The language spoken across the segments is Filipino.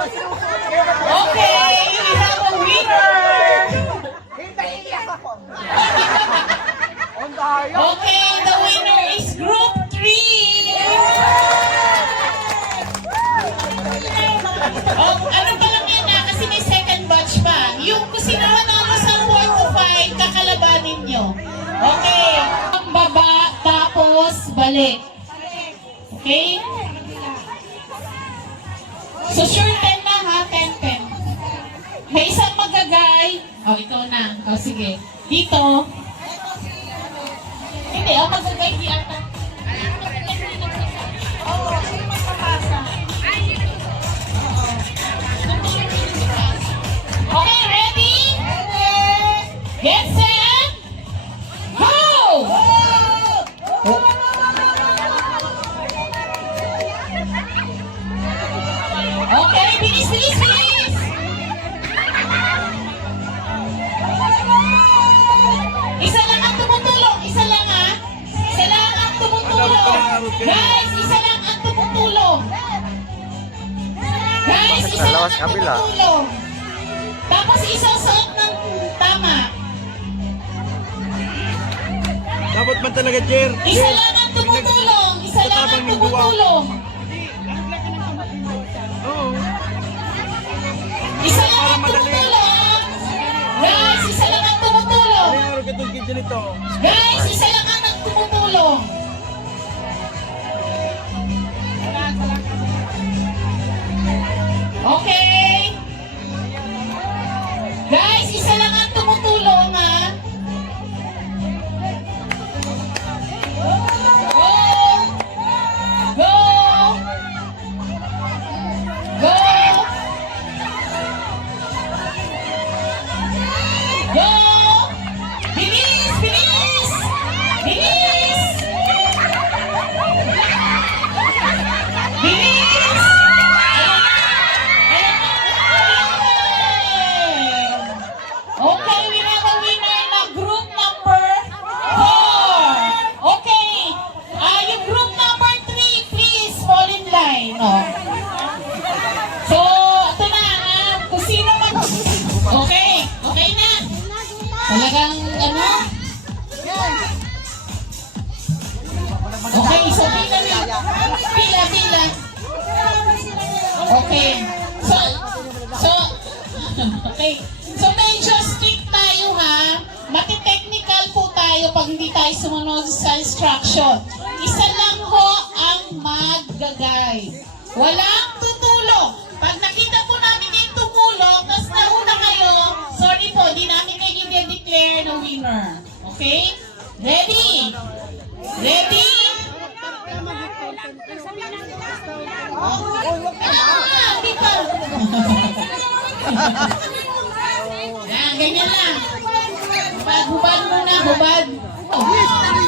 Okay, we have a winner. Okay, the winner is Group 3. Oh, ano yan na? Kasi may second batch pa. Yung kusinawa naman sa 4 kakalabanin nyo. Okay. Ang tapos balik. Okay? So sure may isang magagay. Oh, ito na. Oh, sige. Dito. Hindi, oh, magagay di ata. Okay, ready? Get set! Go! Okay, bilis, bilis, bilis! Guys, isa lang ang tumutulong. Guys, isa lang Lawas ang kabila. tumutulong. Tapos isang suot ng tama. Dapat man talaga, Jer. Isa lang ang tumutulong. Isa lang ang tumutulong. Isa lang ang tumutulong. Guys, isa lang ang tumutulong. Ano? Guys, isa lang ang nagtumutulong. Okay. Talagang ano? Okay, so pila. Pila, pila. Okay. So, so, okay. So, medyo strict tayo ha. Mati-technical po tayo pag hindi tayo sumunod sa instruction. Isa lang ho ang maggagay. Walang na winner. Okay? Ready? Ready? Ah, ganyan lang. Hubad, hubad muna, hubad. Dali,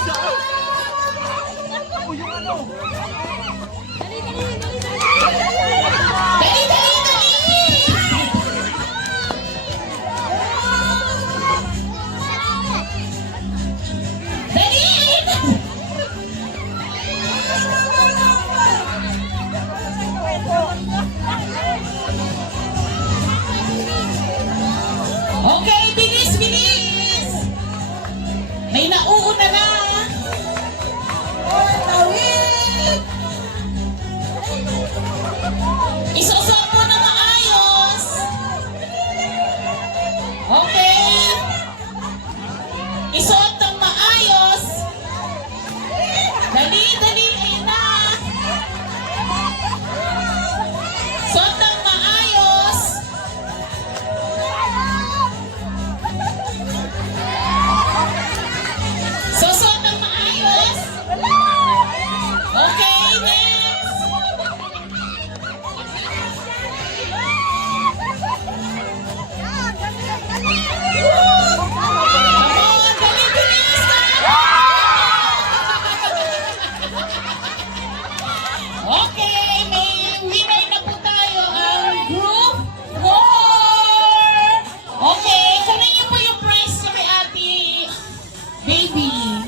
Okay, bilis, bilis! May nauuna na! Baby.